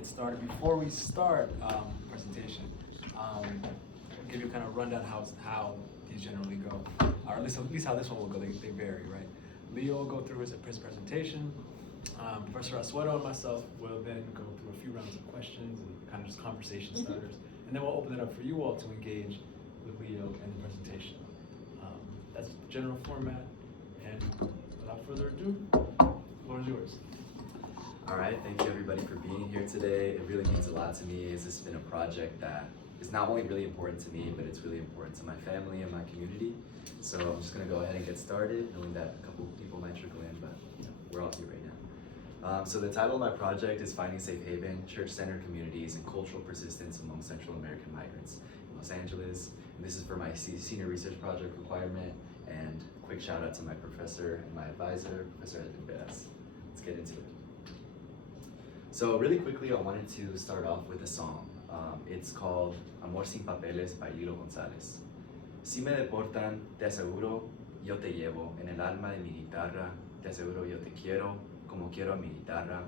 get started. Before we start presentation, give you kind of rundown how these generally go, or at least how this one will go. They vary, right? Leo will go through his presentation. Professor Asuero and myself will then go through a few rounds of questions and kind of just conversation starters, and then we'll open it up for you all to engage with Leo and the presentation. That's the general format, and without further ado, the floor is yours. All right, thank you everybody for being here today. It really means a lot to me. This has been a project that is not only really important to me, but it's really important to my family and my community. So I'm just gonna go ahead and get started, knowing that a couple people might trickle in, but we're all here right now. So the title of my project is Finding Safe Haven, Church-Centered Communities and Cultural Persistence Among Central American Migrants in Los Angeles. And this is for my senior research project requirement. And quick shout out to my professor and my advisor, Professor Thesis. Let's get into it. So really quickly, I wanted to start off with a song. It's called Amor Sin Papeles by Lilo González. Si me deportan, te aseguro, yo te llevo en el alma de mi guitarra, te aseguro yo te quiero, como quiero a mi guitarra.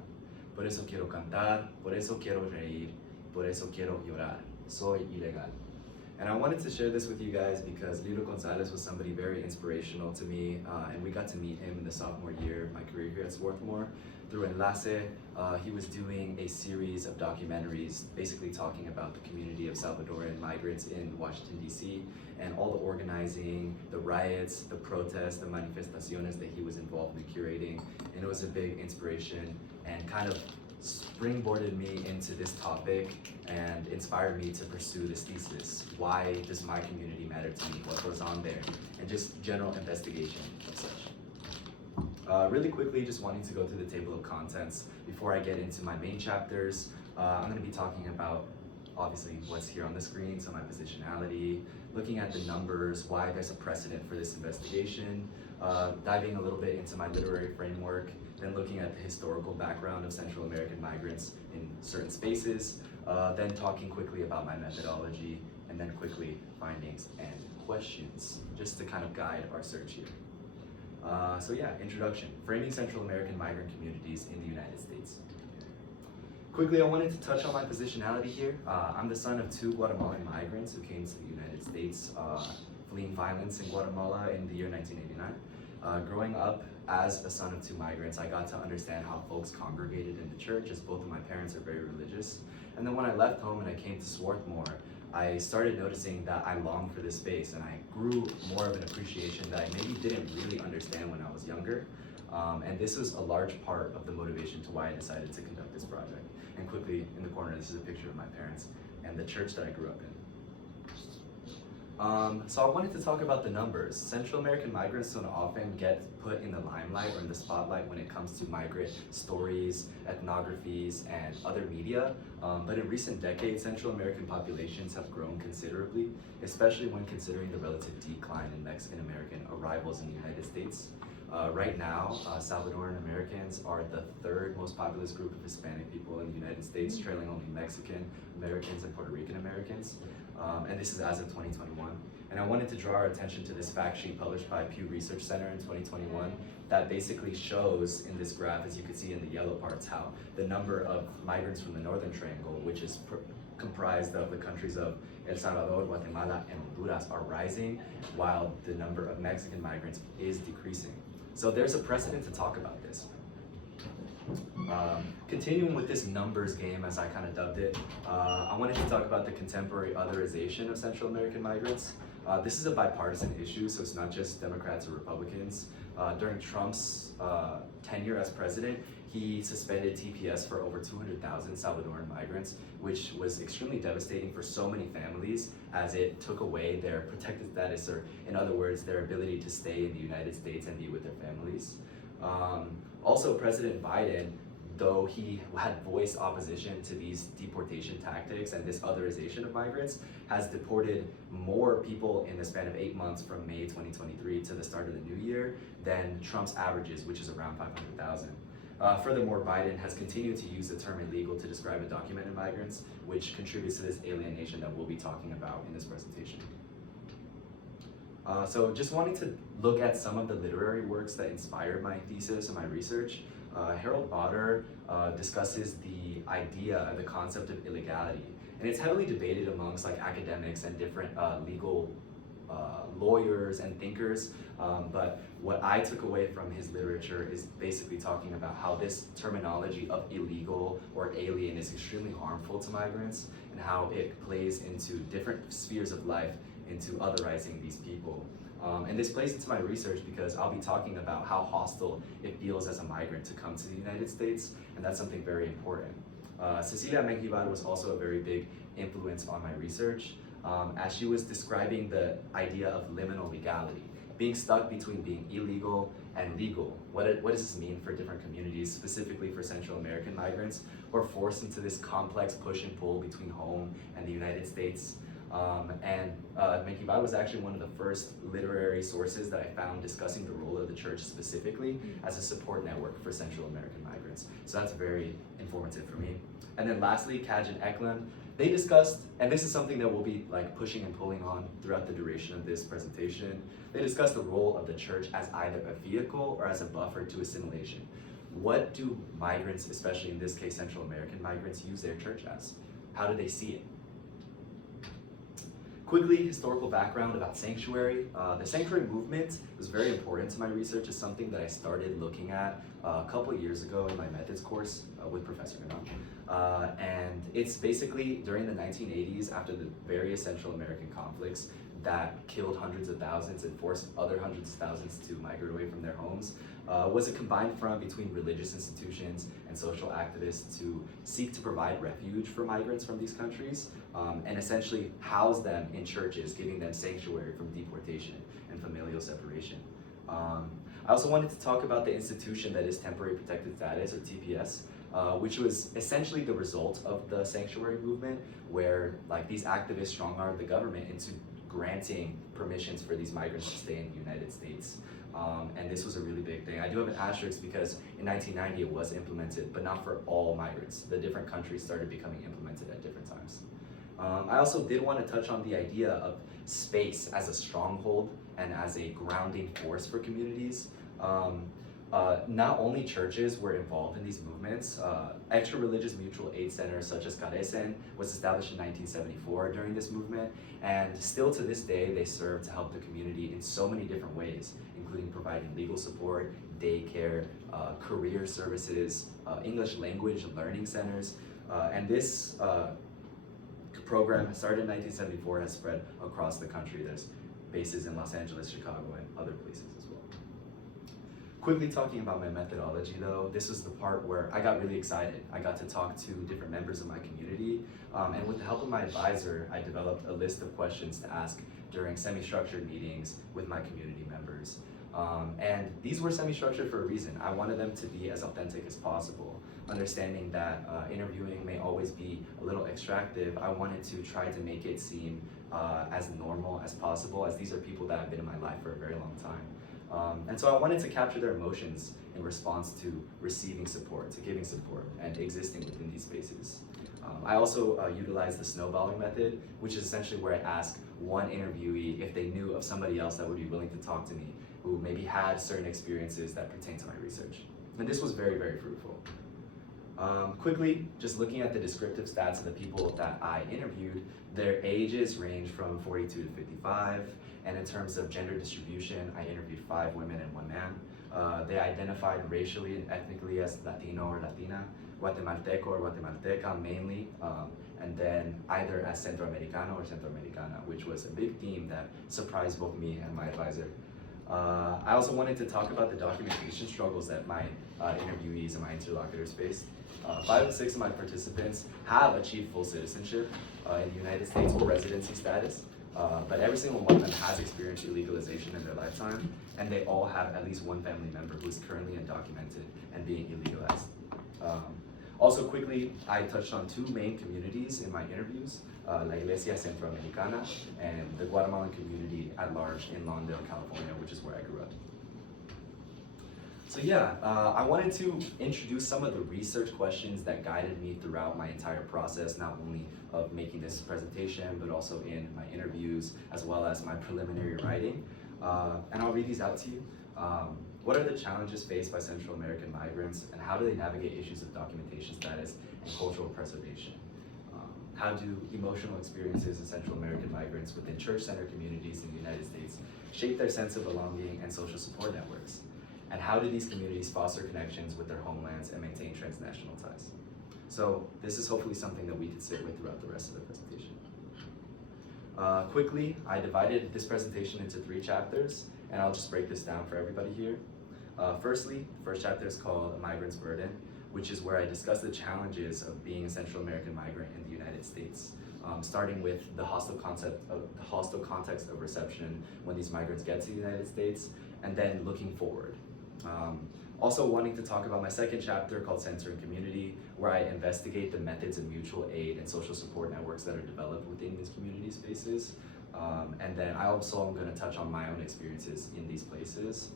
Por eso quiero cantar, por eso quiero reír, por eso quiero llorar. Soy ilegal. And I wanted to share this with you guys because Lilo González was somebody very inspirational to me, and we got to meet him in the sophomore year of my career here at Swarthmore. Through Enlace, he was doing a series of documentaries basically talking about the community of Salvadoran migrants in Washington, D.C., and all the organizing, the riots, the protests, the manifestaciones that he was involved in curating. And it was a big inspiration and kind of springboarded me into this topic and inspired me to pursue this thesis. Why does my community matter to me? What goes on there? And just general investigation of such. Really quickly, just wanting to go through the table of contents before I get into my main chapters. I'm going to be talking about obviously what's here on the screen, so my positionality, looking at the numbers, why there's a precedent for this investigation, diving a little bit into my literary framework, then looking at the historical background of Central American migrants in certain spaces, then talking quickly about my methodology, and then quickly findings and questions, just to kind of guide our search here. So yeah, introduction, framing Central American migrant communities in the United States. Quickly, I wanted to touch on my positionality here. I'm the son of two Guatemalan migrants who came to the United States fleeing violence in Guatemala in the year 1989. Growing up as a son of two migrants, I got to understand how folks congregated in the church, as both of my parents are very religious. And then when I left home and I came to Swarthmore, I started noticing that I longed for this space, and I grew more of an appreciation that I maybe didn't really understand when I was younger. And this was a large part of the motivation to why I decided to conduct this project. And quickly, in the corner, this is a picture of my parents and the church that I grew up in. So I wanted to talk about the numbers. Central American migrants don't often get put in the limelight or in the spotlight when it comes to migrant stories, ethnographies, and other media. But in recent decades, Central American populations have grown considerably, especially when considering the relative decline in Mexican American arrivals in the United States. Right now, Salvadoran Americans are the third most populous group of Hispanic people in the United States, trailing only Mexican Americans and Puerto Rican Americans. And this is as of 2021. And I wanted to draw our attention to this fact sheet published by Pew Research Center in 2021 that basically shows in this graph, as you can see in the yellow parts, how the number of migrants from the Northern Triangle, which is comprised of the countries of El Salvador, Guatemala, and Honduras, are rising, while the number of Mexican migrants is decreasing. So there's a precedent to talk about this. Continuing with this numbers game, as I kind of dubbed it, I wanted to talk about the contemporary otherization of Central American migrants. This is a bipartisan issue, so it's not just Democrats or Republicans. During Trump's tenure as president, he suspended TPS for over 200,000 Salvadoran migrants, which was extremely devastating for so many families as it took away their protected status, or in other words, their ability to stay in the United States and be with their families. Also, President Biden, though he had voiced opposition to these deportation tactics and this otherization of migrants, has deported more people in the span of 8 months from May 2023 to the start of the new year than Trump's averages, which is around 500,000. Furthermore, Biden has continued to use the term illegal to describe undocumented migrants, which contributes to this alienation that we'll be talking about in this presentation. So just wanting to look at some of the literary works that inspired my thesis and my research. Harold Botter discusses the idea, the concept of illegality. And it's heavily debated amongst like academics and different legal lawyers and thinkers, but what I took away from his literature is basically talking about how this terminology of illegal or alien is extremely harmful to migrants and how it plays into different spheres of life into otherizing these people. And this plays into my research because I'll be talking about how hostile it feels as a migrant to come to the United States, and that's something very important. Cecilia Menjivar was also a very big influence on my research, as she was describing the idea of liminal legality, being stuck between being illegal and legal. What does this mean for different communities, specifically for Central American migrants who are forced into this complex push and pull between home and the United States? Menjivar was actually one of the first literary sources that I found discussing the role of the church specifically as a support network for Central American migrants. So that's very informative for me. And then lastly, Kaj and Eklund, they discussed, and this is something that we'll be like pushing and pulling on throughout the duration of this presentation, they discussed the role of the church as either a vehicle or as a buffer to assimilation. What do migrants, especially in this case Central American migrants, use their church as? How do they see it? Quickly, historical background about sanctuary. The sanctuary movement was very important to my research. It's something that I started looking at a couple years ago in my methods course with Professor Ganon. And it's basically during the 1980s, after the various Central American conflicts that killed hundreds of thousands and forced other hundreds of thousands to migrate away from their homes, was a combined front between religious institutions and social activists to seek to provide refuge for migrants from these countries, and essentially house them in churches, giving them sanctuary from deportation and familial separation. I also wanted to talk about the institution that is Temporary Protected Status, or TPS, which was essentially the result of the sanctuary movement, where like these activists strong-armed the government into granting permissions for these migrants to stay in the United States. And this was a really big thing. I do have an asterisk because in 1990 it was implemented, but not for all migrants. The different countries started becoming implemented at different times. I also did want to touch on the idea of space as a stronghold and as a grounding force for communities. Not only churches were involved in these movements, extra-religious mutual aid centers such as Carecen was established in 1974 during this movement, and still to this day they serve to help the community in so many different ways, including providing legal support, daycare, career services, English language learning centers, and this program started in 1974 has spread across the country. There's bases in Los Angeles, Chicago, and other places as well. Quickly talking about my methodology though, this is the part where I got really excited. I got to talk to different members of my community, and with the help of my advisor, I developed a list of questions to ask during semi-structured meetings with my community members. And these were semi-structured for a reason. I wanted them to be as authentic as possible. Understanding that interviewing may always be a little extractive, I wanted to try to make it seem as normal as possible, as these are people that have been in my life for a very long time. And so I wanted to capture their emotions in response to receiving support, to giving support, and existing within these spaces. I also utilized the snowballing method, which is essentially where I ask one interviewee if they knew of somebody else that would be willing to talk to me, who maybe had certain experiences that pertain to my research. And this was very, very fruitful. Quickly, just looking at the descriptive stats of the people that I interviewed, their ages range from 42 to 55, and in terms of gender distribution, I interviewed 5 women and 1 man. They identified racially and ethnically as Latino or Latina, Guatemalteco or Guatemalteca mainly, and then either as Centroamericano or Centroamericana, which was a big theme that surprised both me and my advisor. I also wanted to talk about the documentation struggles that my interviewees and my interlocutors faced. 5 of 6 of my participants have achieved full citizenship in the United States or residency status, but every single one of them has experienced illegalization in their lifetime, and they all have at least one family member who is currently undocumented and being illegalized. Also quickly, I touched on 2 main communities in my interviews, La Iglesia Centroamericana and the Guatemalan community at large in Lawndale, California, which is where I grew up. So yeah, I wanted to introduce some of the research questions that guided me throughout my entire process, not only of making this presentation, but also in my interviews, as well as my preliminary writing. And I'll read these out to you. What are the challenges faced by Central American migrants, and how do they navigate issues of documentation status and cultural preservation? How do emotional experiences of Central American migrants within church center communities in the United States shape their sense of belonging and social support networks? And how do these communities foster connections with their homelands and maintain transnational ties? So this is hopefully something that we can sit with throughout the rest of the presentation. Quickly, I divided this presentation into 3 chapters, and I'll just break this down for everybody here. Firstly, the first chapter is called A Migrant's Burden, which is where I discuss the challenges of being a Central American migrant in the United States, starting with the hostile context of reception when these migrants get to the United States, and then looking forward. Also wanting to talk about my second chapter called Center and Community, where I investigate the methods of mutual aid and social support networks that are developed within these community spaces. And then I also am going to touch on my own experiences in these places.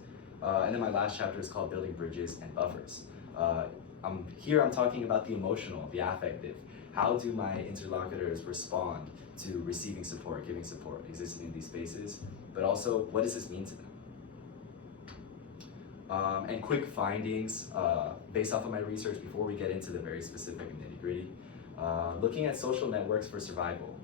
And then my last chapter is called Building Bridges and Buffers. I'm talking about the emotional, the affective. How do my interlocutors respond to receiving support, giving support, existing in these spaces? But also, what does this mean to them? And quick findings based off of my research before we get into the very specific nitty-gritty. Looking at social networks for survival.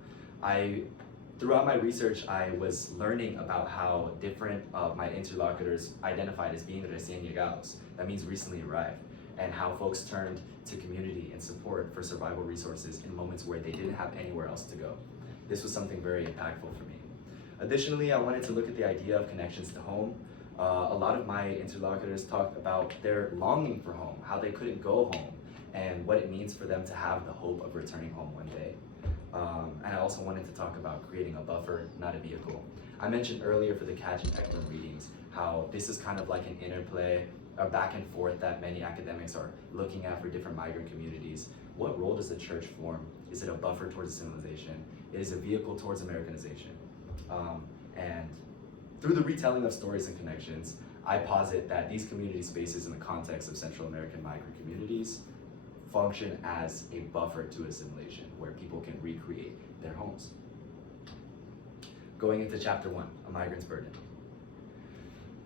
Throughout my research, I was learning about how different of my interlocutors identified as being recién llegados, that means recently arrived, and how folks turned to community and support for survival resources in moments where they didn't have anywhere else to go. This was something very impactful for me. Additionally, I wanted to look at the idea of connections to home. A lot of my interlocutors talked about their longing for home, how they couldn't go home, and what it means for them to have the hope of returning home one day. And I also wanted to talk about creating a buffer, not a vehicle. I mentioned earlier for the Catch and Ekman readings, how this is kind of like an interplay, a back and forth that many academics are looking at for different migrant communities. What role does the church form? Is it a buffer towards assimilation? Is it a vehicle towards Americanization? And through the retelling of stories and connections, I posit that these community spaces in the context of Central American migrant communities function as a buffer to assimilation, where people can recreate their homes. Going into chapter 1, A Migrant's Burden.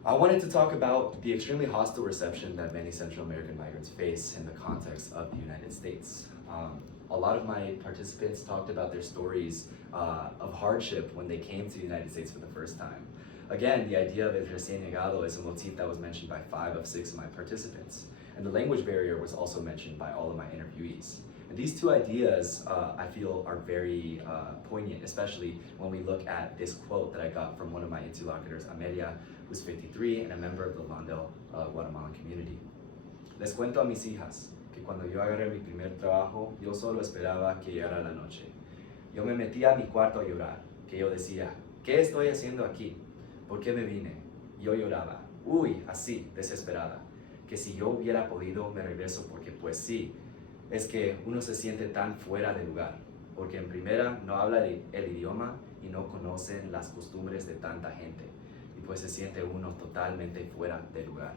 I wanted to talk about the extremely hostile reception that many Central American migrants face in the context of the United States. A lot of my participants talked about their stories of hardship when they came to the United States for the first time. Again, the idea of el recién llegado is a motif that was mentioned by 5 of 6 of my participants. And the language barrier was also mentioned by all of my interviewees. And these 2 ideas, I feel, are very poignant, especially when we look at this quote that I got from one of my interlocutors, Amelia, who's 53 and a member of the Londell, Guatemalan community. Les cuento a mis hijas que cuando yo agarré mi primer trabajo, yo solo esperaba que llegara la noche. Yo me metía a mi cuarto a llorar, que yo decía, ¿qué estoy haciendo aquí? ¿Por qué me vine? Yo lloraba, uy, así, desesperada. Que si yo hubiera podido me regreso porque pues sí, es que uno se siente tan fuera de lugar, porque en primera no habla el idioma y no conocen las costumbres de tanta gente, y pues se siente uno totalmente fuera de lugar.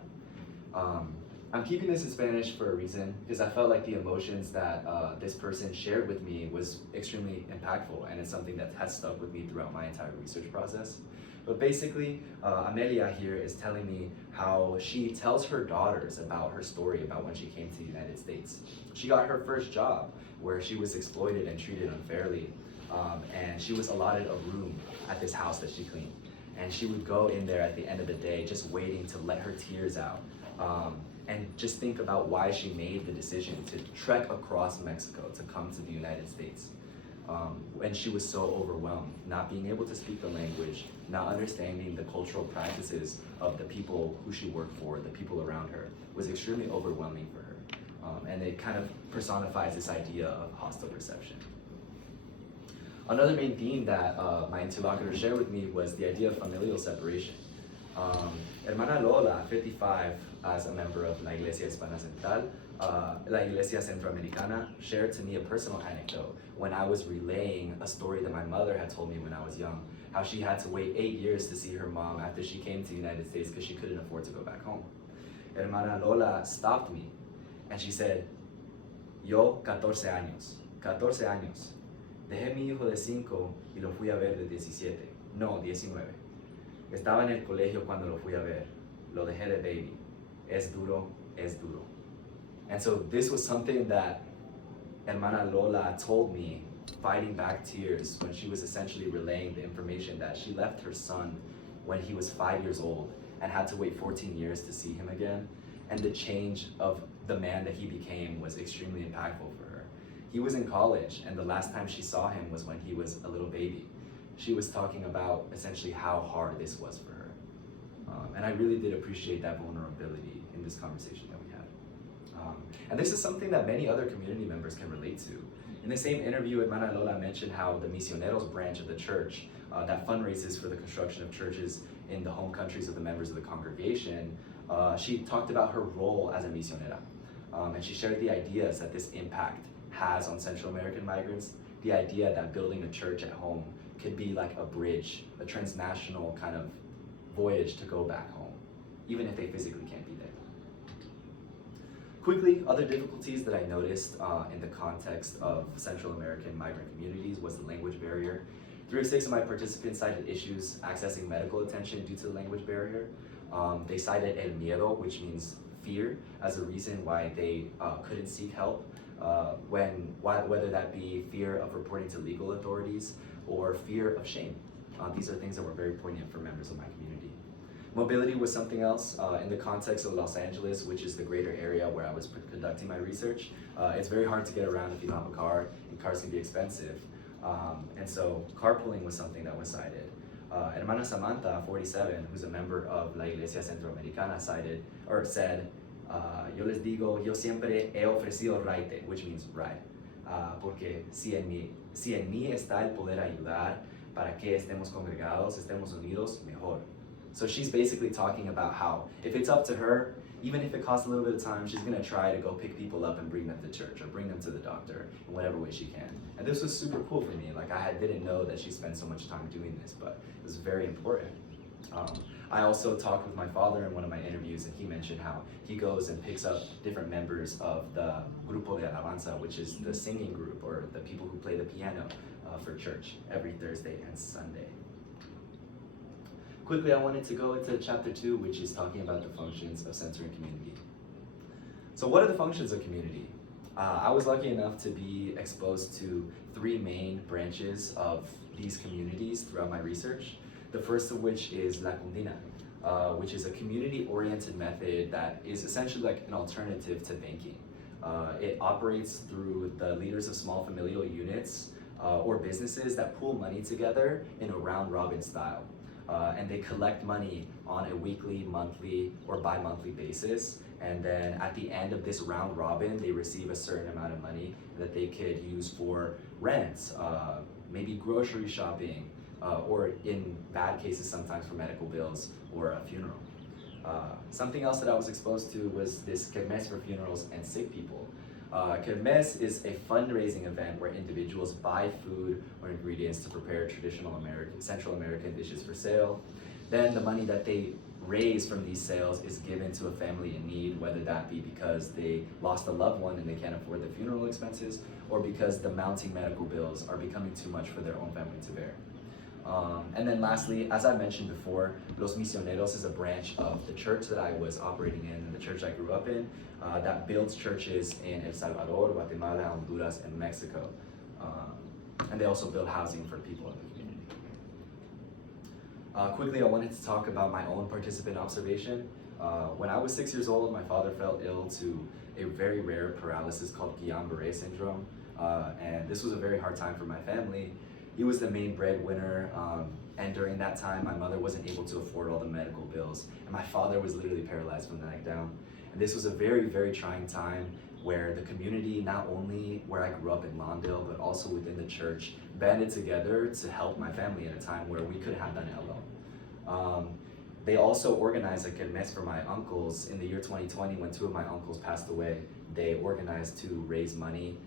I'm keeping this in Spanish for a reason, because I felt like the emotions that this person shared with me was extremely impactful, and it's something that has stuck with me throughout my entire research process. But basically, Amelia here is telling me how she tells her daughters about her story about when she came to the United States. She got her first job where she was exploited and treated unfairly, and she was allotted a room at this house that she cleaned. And she would go in there at the end of the day just waiting to let her tears out, and just think about why she made the decision to trek across Mexico to come to the United States. And she was so overwhelmed, not being able to speak the language, not understanding the cultural practices of the people who she worked for, the people around her, was extremely overwhelming for her. And it kind of personifies this idea of hostile reception. Another main theme that my interlocutor shared with me was the idea of familial separation. Hermana Lola, 55, as a member of La Iglesia Hispana Central, La Iglesia Centroamericana, shared to me a personal anecdote when I was relaying a story that my mother had told me when I was young, how she had to wait 8 years to see her mom after she came to the United States because she couldn't afford to go back home. Hermana Lola stopped me and she said, yo 14 años, dejé mi hijo de 5 y lo fui a ver de 17, no, 19. Estaba en el colegio cuando lo fui a ver. lo dejé de baby. Es duro, es duro. And so this was something that Hermana Lola told me, fighting back tears, when she was essentially relaying the information that she left her son when he was 5 years old and had to wait 14 years to see him again. And the change of the man that he became was extremely impactful for her. He was in college, and the last time she saw him was when he was a little baby. She was talking about essentially how hard this was for her. And I really did appreciate that vulnerability in this conversation that we had. And this is something that many other community members can relate to. In the same interview, Hermana Lola mentioned how the Misioneros branch of the church that fundraises for the construction of churches in the home countries of the members of the congregation, she talked about her role as a misionera. And she shared the ideas that this impact has on Central American migrants, the idea that building a church at home could be like a bridge, a transnational kind of voyage to go back home, even if they physically can't be there. Quickly, other difficulties that I noticed in the context of Central American migrant communities was the language barrier. 3 or 6 of my participants cited issues accessing medical attention due to the language barrier. They cited el miedo, which means fear, as a reason why they couldn't seek help, whether that be fear of reporting to legal authorities or fear of shame. These are things that were very poignant for members of my community. Mobility was something else in the context of Los Angeles, which is the greater area where I was conducting my research. It's very hard to get around if you don't have a car, and cars can be expensive. And so carpooling was something that was cited. Hermana Samantha, 47, who's a member of La Iglesia Centroamericana, said, yo les digo, yo siempre he ofrecido raite, which means ride. Porque si en mí está el poder ayudar para que estemos congregados, estemos unidos, mejor. So she's basically talking about how if it's up to her, even if it costs a little bit of time, she's gonna try to go pick people up and bring them to church or bring them to the doctor in whatever way she can. And this was super cool for me. Like I didn't know that she spent so much time doing this, but it was very important. I also talked with my father in one of my interviews, and he mentioned how he goes and picks up different members of the Grupo de Alabanza, which is the singing group or the people who play the piano for church every Thursday and Sunday. Quickly, I wanted to go into chapter 2, which is talking about the functions of centering community. So what are the functions of community? I was lucky enough to be exposed to 3 main branches of these communities throughout my research. The first of which is La Cundina, which is a community-oriented method that is essentially like an alternative to banking. It operates through the leaders of small familial units or businesses that pool money together in a round-robin style. And they collect money on a weekly, monthly, or bi-monthly basis. And then at the end of this round robin, they receive a certain amount of money that they could use for rent, maybe grocery shopping, or in bad cases, sometimes for medical bills or a funeral. Something else that I was exposed to was this kermes for funerals and sick people. Kermes is a fundraising event where individuals buy food or ingredients to prepare traditional Central American dishes for sale. Then the money that they raise from these sales is given to a family in need, whether that be because they lost a loved one and they can't afford the funeral expenses, or because the mounting medical bills are becoming too much for their own family to bear. And then lastly, as I mentioned before, Los Misioneros is a branch of the church that I was operating in and the church I grew up in that builds churches in El Salvador, Guatemala, Honduras, and Mexico. And they also build housing for people in the community. Quickly, I wanted to talk about my own participant observation. When I was 6 years old, my father fell ill to a very rare paralysis called Guillain-Barré syndrome. And this was a very hard time for my family. He was the main breadwinner, and during that time, my mother wasn't able to afford all the medical bills, and my father was literally paralyzed from the neck down. And this was a very, very trying time where the community, not only where I grew up in Lawndale, but also within the church, banded together to help my family at a time where we couldn't have done it alone. They also organized a kermes for my uncles in the year 2020 when 2 of my uncles passed away. They organized to raise money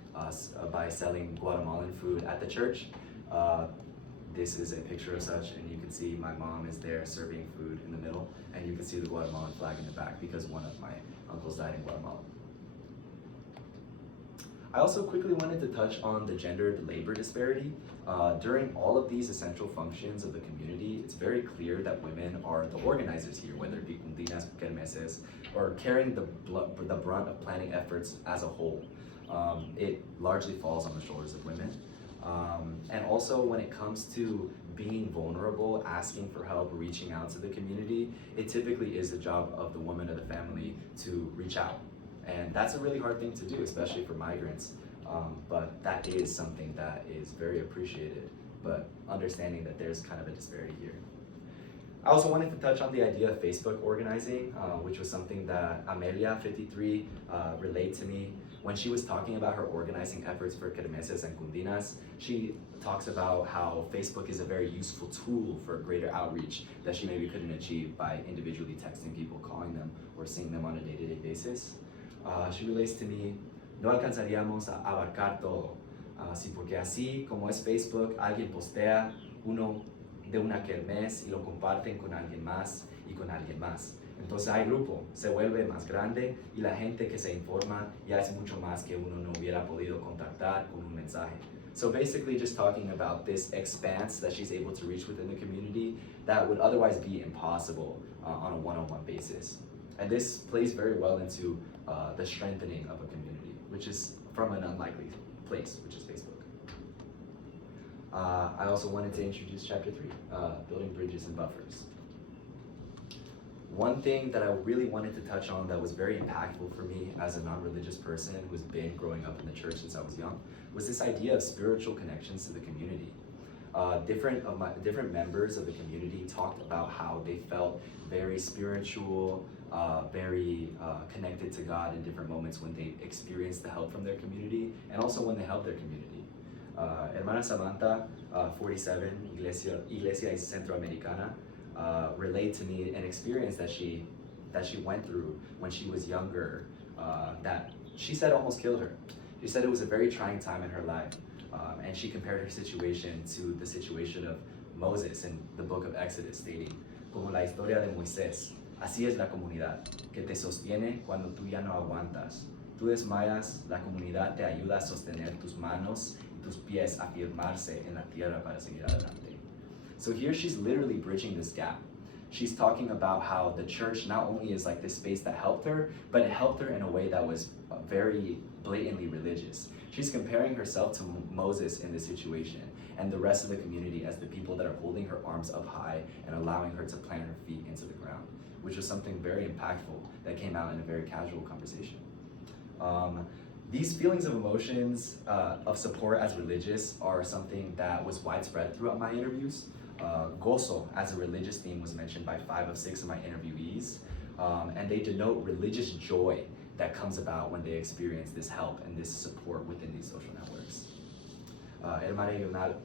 by selling Guatemalan food at the church. This is a picture of such, and you can see my mom is there serving food in the middle, and you can see the Guatemalan flag in the back because one of my uncles died in Guatemala. I also quickly wanted to touch on the gendered labor disparity. During all of these essential functions of the community, it's very clear that women are the organizers here, whether it be cundinas, kermeses, or carrying the brunt of planning efforts as a whole. It largely falls on the shoulders of women. And also when it comes to being vulnerable, asking for help, reaching out to the community, it typically is the job of the woman of the family to reach out. And that's a really hard thing to do, especially for migrants. But that is something that is very appreciated, but understanding that there's kind of a disparity here. I also wanted to touch on the idea of Facebook organizing, which was something that Amelia, 53, relayed to me. When she was talking about her organizing efforts for kermeses and cundinas, she talks about how Facebook is a very useful tool for greater outreach that she maybe couldn't achieve by individually texting people, calling them, or seeing them on a day-to-day basis. She relates to me, no alcanzaríamos a abarcar todo, si porque así como es Facebook, alguien postea uno de una kermés y lo comparten con alguien más y con alguien más. Entonces hay grupo, se vuelve más grande y la gente que se informa ya es mucho más que uno no hubiera podido contactar con un mensaje. So basically just talking about this expanse that she's able to reach within the community that would otherwise be impossible on a one-on-one basis. And this plays very well into the strengthening of a community, which is from an unlikely place, which is Facebook. I also wanted to introduce chapter 3, building bridges and buffers. One thing that I really wanted to touch on that was very impactful for me as a non-religious person who's been growing up in the church since I was young was this idea of spiritual connections to the community. Different members of the community talked about how they felt very spiritual, very connected to God in different moments when they experienced the help from their community and also when they helped their community. Hermana Samantha, 47, Iglesia Centroamericana, relayed to me an experience that she went through when she was younger that she said almost killed her. She said it was a very trying time in her life, and she compared her situation to the situation of Moses in the book of Exodus, stating, como la historia de Moisés, así es la comunidad, que te sostiene cuando tú ya no aguantas. Tú desmayas, la comunidad te ayuda a sostener tus manos y tus pies a firmarse en la tierra para seguir adelante. So here she's literally bridging this gap. She's talking about how the church not only is like this space that helped her, but it helped her in a way that was very blatantly religious. She's comparing herself to Moses in this situation and the rest of the community as the people that are holding her arms up high and allowing her to plant her feet into the ground, which was something very impactful that came out in a very casual conversation. These feelings of emotions of support as religious are something that was widespread throughout my interviews. Gozo as a religious theme was mentioned by 5 of 6 of my interviewees, and they denote religious joy that comes about when they experience this help and this support within these social networks. Hermana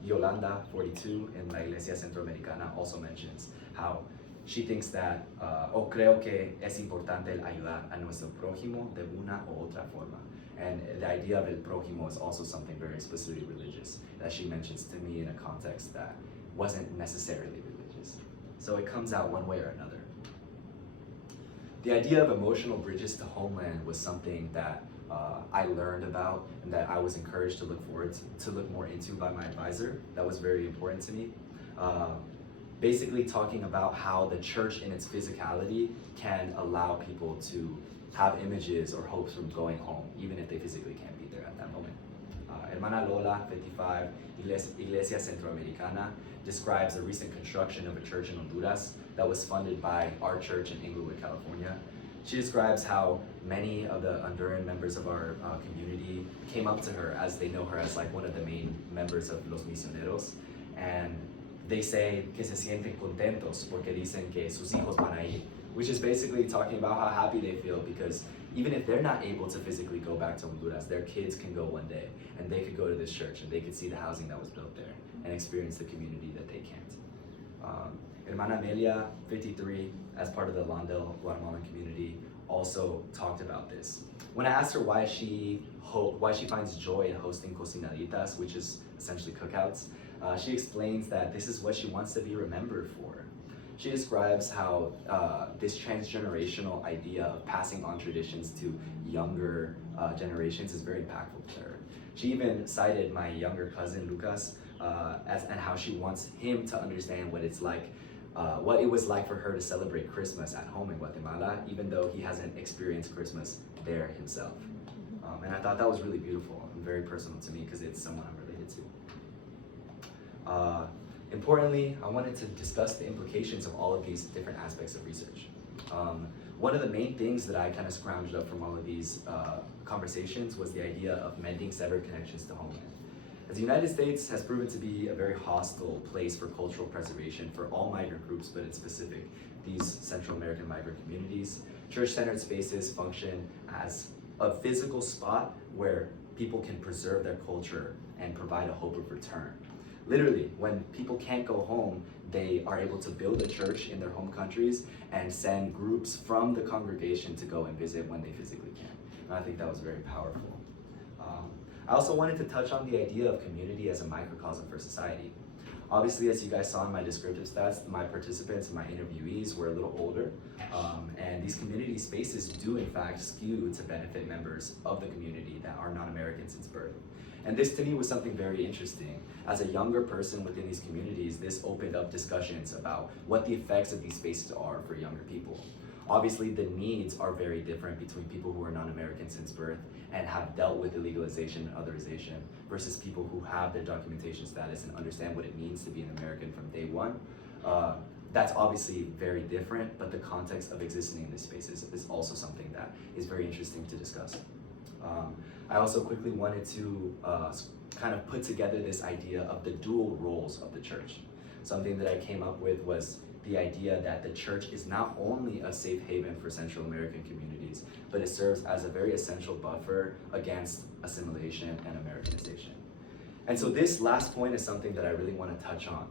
Yolanda, 42, in La Iglesia Centroamericana also mentions how she thinks that, o creo que es importante el ayudar a nuestro prójimo de una u otra forma. And the idea of el prójimo is also something very explicitly religious that she mentions to me in a context that wasn't necessarily religious. So it comes out one way or another. The idea of emotional bridges to homeland was something that I learned about and that I was encouraged to look more into by my advisor. That was very important to me. Basically talking about how the church in its physicality can allow people to have images or hopes from going home, even if they physically can't be there at that moment. Hermana Lola, 55, Iglesia Centroamericana, describes a recent construction of a church in Honduras that was funded by our church in Inglewood, California. She describes how many of the Honduran members of our community came up to her as they know her as like one of the main members of Los Misioneros, and they say que se sienten contentos porque dicen que sus hijos van a ir, which is basically talking about how happy they feel because even if they're not able to physically go back to Honduras, their kids can go one day and they could go to this church and they could see the housing that was built there and experience the community that they can't. Hermana Amelia, 53, as part of the Londel Guatemalan community, also talked about this. When I asked her why she finds joy in hosting cocinaditas, which is essentially cookouts, she explains that this is what she wants to be remembered for. She describes how this transgenerational idea of passing on traditions to younger generations is very impactful to her. She even cited my younger cousin Lucas and how she wants him to understand what it's like, what it was like for her to celebrate Christmas at home in Guatemala, even though he hasn't experienced Christmas there himself. And I thought that was really beautiful and very personal to me because it's someone I'm related to. Importantly, I wanted to discuss the implications of all of these different aspects of research. One of the main things that I kind of scrounged up from all of these conversations was the idea of mending severed connections to homeland. As the United States has proven to be a very hostile place for cultural preservation for all migrant groups, but in specific, these Central American migrant communities, church-centered spaces function as a physical spot where people can preserve their culture and provide a hope of return. Literally, when people can't go home, they are able to build a church in their home countries and send groups from the congregation to go and visit when they physically can. And I think that was very powerful. I also wanted to touch on the idea of community as a microcosm for society. Obviously, as you guys saw in my descriptive stats, my participants and my interviewees were a little older, and these community spaces do in fact skew to benefit members of the community that are non-American since birth. And this to me was something very interesting. As a younger person within these communities, this opened up discussions about what the effects of these spaces are for younger people. Obviously, the needs are very different between people who are non-American since birth and have dealt with illegalization and otherization versus people who have their documentation status and understand what it means to be an American from day one. That's obviously very different, but the context of existing in these spaces is also something that is very interesting to discuss. I also quickly wanted to kind of put together this idea of the dual roles of the church. Something that I came up with was the idea that the church is not only a safe haven for Central American communities, but it serves as a very essential buffer against assimilation and Americanization. And so this last point is something that I really want to touch on,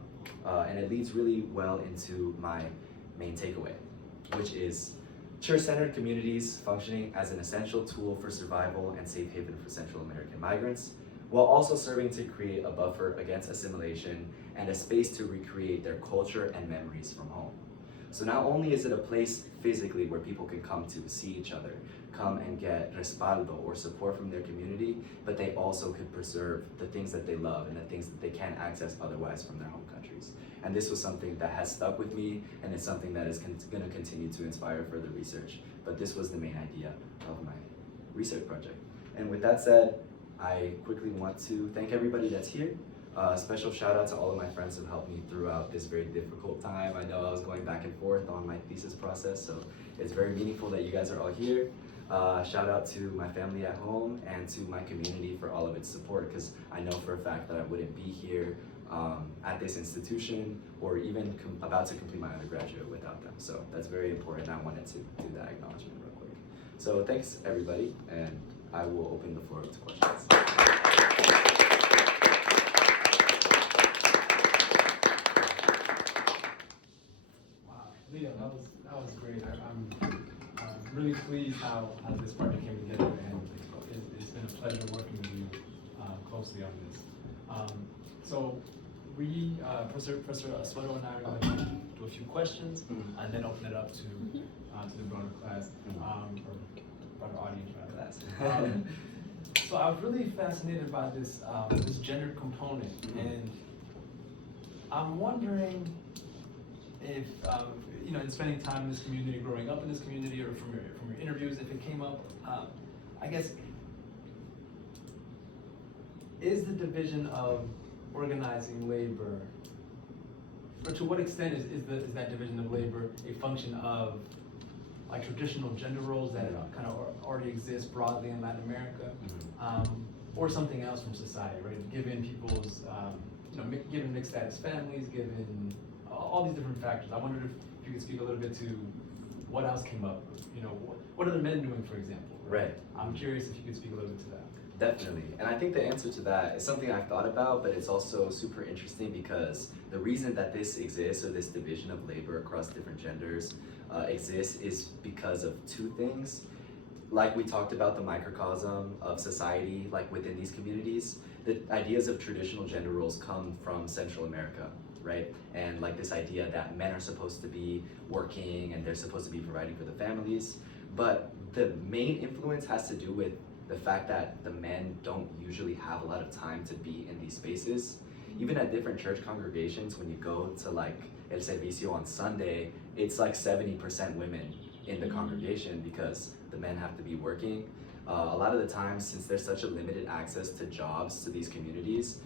and it leads really well into my main takeaway, which is church-centered communities functioning as an essential tool for survival and safe haven for Central American migrants, while also serving to create a buffer against assimilation and a space to recreate their culture and memories from home. So not only is it a place physically where people can come to see each other, come and get respaldo or support from their community, but they also could preserve the things that they love and the things that they can't access otherwise from their home countries. And this was something that has stuck with me, and it's something that is going to continue to inspire further research. But this was the main idea of my research project. And with that said, I quickly want to thank everybody that's here. Special shout out to all of my friends who helped me throughout this very difficult time. I know I was going back and forth on my thesis process, so it's very meaningful that you guys are all here. Shout out to my family at home and to my community for all of its support, because I know for a fact that I wouldn't be here at this institution or even about to complete my undergraduate without them. So that's very important. I wanted to do that acknowledgement real quick. So thanks everybody, and I will open the floor to questions. Wow, Leo, that was great. I'm really pleased how this project came together, and it's been a pleasure working with you closely on this. So we, Professor Suero and I are going to do a few questions and then open it up to the broader class, or broader audience rather. So I was really fascinated by this gender component, and I'm wondering if in spending time in this community, growing up in this community, or from your interviews, if it came up, I guess, is the division of organizing labor, or to what extent is that division of labor a function of like traditional gender roles that kind of already exist broadly in Latin America, or something else from society, right? Given people's, given mixed status families, given all these different factors. I wondered if you could speak a little bit to what else came up. What are the men doing, for example? Right. I'm curious if you could speak a little bit to that. Definitely, and I think the answer to that is something I've thought about, but it's also super interesting because the reason that this exists, or this division of labor across different genders exists, is because of two things. Like we talked about the microcosm of society, like within these communities, the ideas of traditional gender roles come from Central America, right? And like this idea that men are supposed to be working and they're supposed to be providing for the families, but the main influence has to do with the fact that the men don't usually have a lot of time to be in these spaces. Even at different church congregations, when you go to like El Servicio on Sunday, it's like 70% women in the congregation because the men have to be working. A lot of the times, since there's such a limited access to jobs to these communities,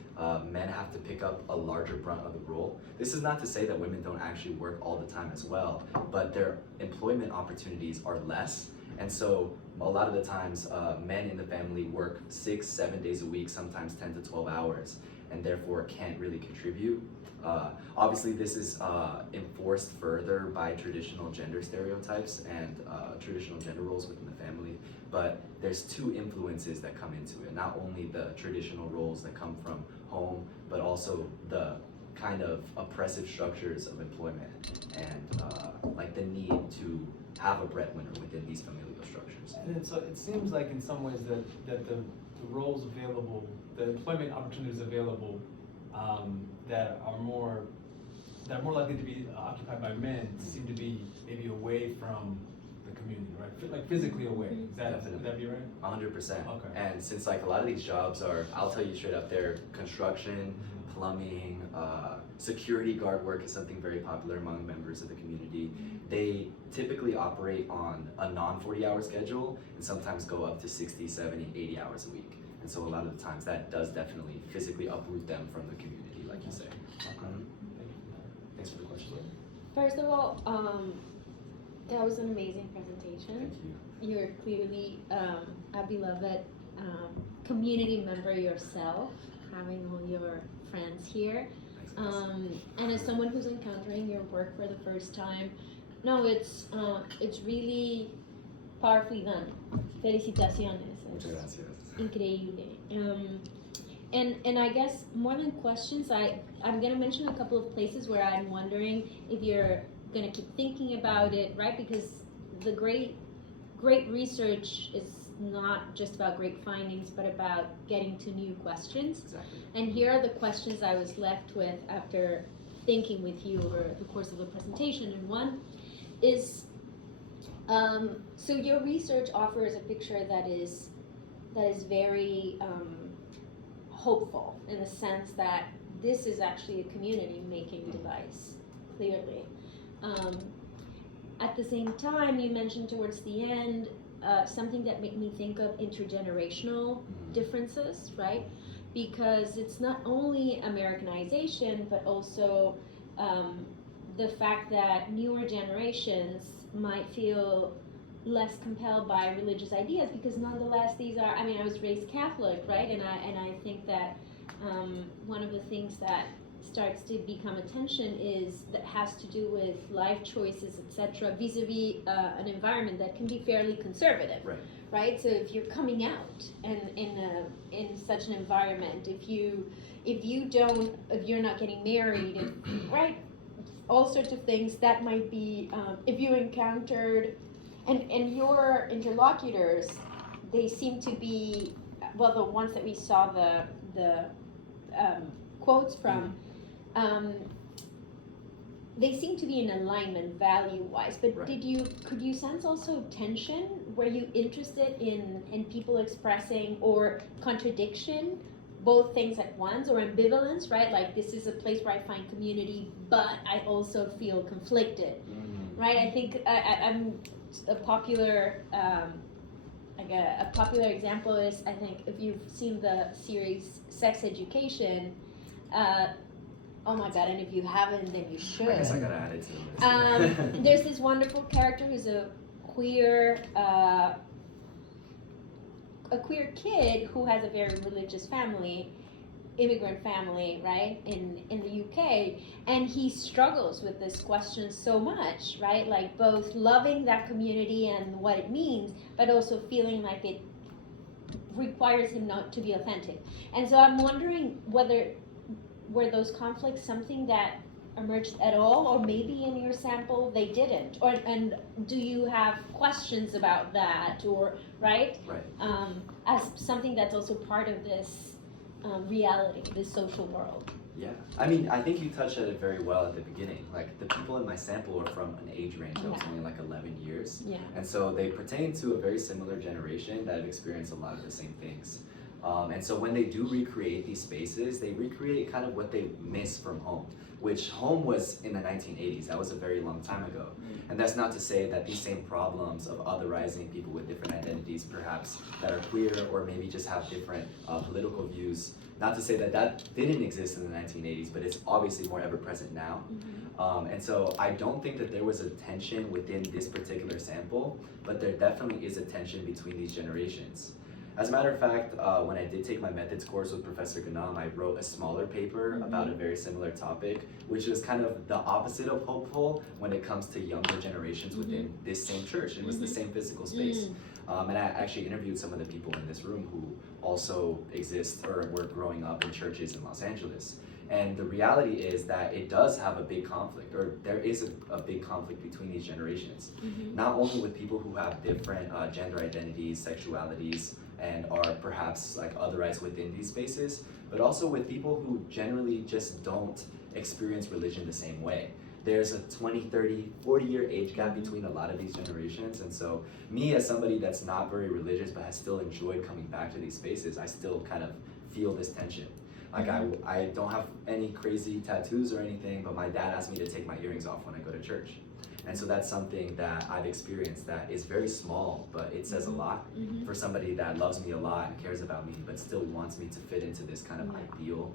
men have to pick up a larger brunt of the role. This is not to say that women don't actually work all the time as well, but their employment opportunities are less. And so a lot of the times, men in the family work 6-7 days a week, sometimes 10 to 12 hours, and therefore can't really contribute. Obviously, this is enforced further by traditional gender stereotypes and traditional gender roles within the family. But there's two influences that come into it. Not only the traditional roles that come from home, but also the kind of oppressive structures of employment and like the need to have a breadwinner within these familial structures. And so it seems like in some ways that the roles available, the employment opportunities available that are more likely to be occupied by men seem to be maybe away from the community, right? Like physically away. Would that be right? 100%. Okay. And since like a lot of these jobs are, I'll tell you straight up, they're construction, plumbing, security guard work is something very popular among members of the community. They typically operate on a non-40 hour schedule and sometimes go up to 60, 70, 80 hours a week. And so a lot of the times that does definitely physically uproot them from the community, like you say. Thanks for the question. First of all, that was an amazing presentation. Thank you. You're clearly a beloved community member yourself, having all your friends here. And as someone who's encountering your work for the first time, no, it's really powerfully done. Felicitaciones. Muchas gracias. Increíble. And I guess more than questions, I'm gonna mention a couple of places where I'm wondering if you're gonna keep thinking about it, right? Because the great research is not just about great findings, but about getting to new questions. Exactly. And here are the questions I was left with after thinking with you over the course of the presentation. And one is, so your research offers a picture that is very hopeful in the sense that this is actually a community-making device, clearly. At the same time, you mentioned towards the end something that made me think of intergenerational differences, right? Because it's not only Americanization, but also the fact that newer generations might feel less compelled by religious ideas because nonetheless these are, I mean, I was raised Catholic, right? And I think that one of the things that starts to become attention is that has to do with life choices, etc., vis-a-vis an environment that can be fairly conservative, right? So if you're coming out and in such an environment, if you're not getting married, right, all sorts of things that might be, if you encountered, and your interlocutors, they seem to be, well, the ones that we saw the quotes from, they seem to be in alignment value-wise, but could you sense also tension? Were you interested in people expressing or contradiction, both things at once, or ambivalence, right? Like, this is a place where I find community, but I also feel conflicted, right? I think I'm a popular a popular example is, I think, if you've seen the series Sex Education, oh my god, and if you haven't, then you should. I guess I gotta add it to the list. There's this wonderful character who's a queer kid who has a very religious family, immigrant family, right, in the UK, and he struggles with this question so much, right, like both loving that community and what it means, but also feeling like it requires him not to be authentic. And so I'm wondering were those conflicts something that emerged at all, or maybe in your sample they didn't, and do you have questions about that, or right. Right. As something that's also part of this reality, this social world? Yeah, I mean, I think you touched on it very well at the beginning. Like, the people in my sample are from an age range that was Yeah. only like 11 years. Yeah. And so they pertain to a very similar generation that have experienced a lot of the same things. And so when they do recreate these spaces, they recreate kind of what they miss from home, which home was in the 1980s. That was a very long time ago. And that's not to say that these same problems of otherizing people with different identities, perhaps that are queer or maybe just have different political views, not to say that that didn't exist in the 1980s, but it's obviously more ever present now. And so I don't think that there was a tension within this particular sample, but there definitely is a tension between these generations. As a matter of fact, when I did take my methods course with Professor Ganam, I wrote a smaller paper about a very similar topic, which was kind of the opposite of hopeful when it comes to younger generations within this same church. It was the same physical space. And I actually interviewed some of the people in this room who also exist or were growing up in churches in Los Angeles. And the reality is that it does have a big conflict, or there is a big conflict between these generations. Not only with people who have different gender identities, sexualities, and are perhaps like otherized within these spaces, but also with people who generally just don't experience religion the same way. There's a 20, 30, 40-year age gap between a lot of these generations. And so me, as somebody that's not very religious but has still enjoyed coming back to these spaces, I still kind of feel this tension. Like I don't have any crazy tattoos or anything, but my dad asked me to take my earrings off when I go to church. And so that's something that I've experienced that is very small, but it says a lot for somebody that loves me a lot and cares about me, but still wants me to fit into this kind of ideal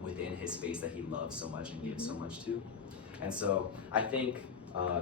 within his space that he loves so much and gives so much to. And so I think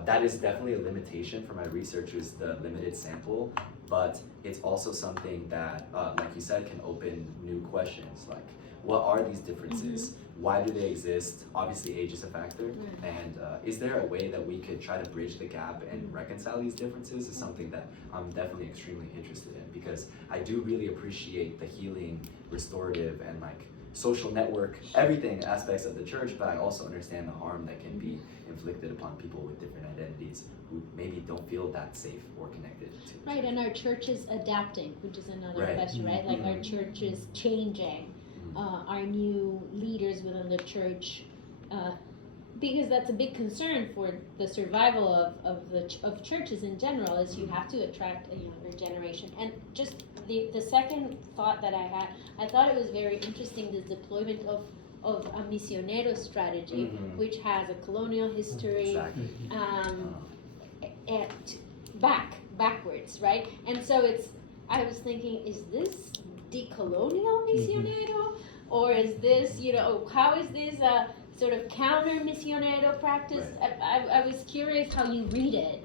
that is definitely a limitation for my research, is the limited sample, but it's also something that, like you said, can open new questions, like what are these differences? Why do they exist? Obviously age is a factor, and is there a way that we could try to bridge the gap and reconcile these differences is something that I'm definitely extremely interested in, because I do really appreciate the healing, restorative, and like social network, everything aspects of the church, but I also understand the harm that can be inflicted upon people with different identities who maybe don't feel that safe or connected to the Right, church. and our church is adapting, which is another Right. question, right? Like our church is changing. Our new leaders within the church, because that's a big concern for the survival of churches in general, is you have to attract a younger generation. And just the second thought that I had, I thought it was very interesting, this deployment of a misionero strategy, which has a colonial history, Exactly. and backwards, right? And so I was thinking, is this decolonial misionero? Or is this, how is this a sort of counter misionero practice? Right. I was curious how you read it.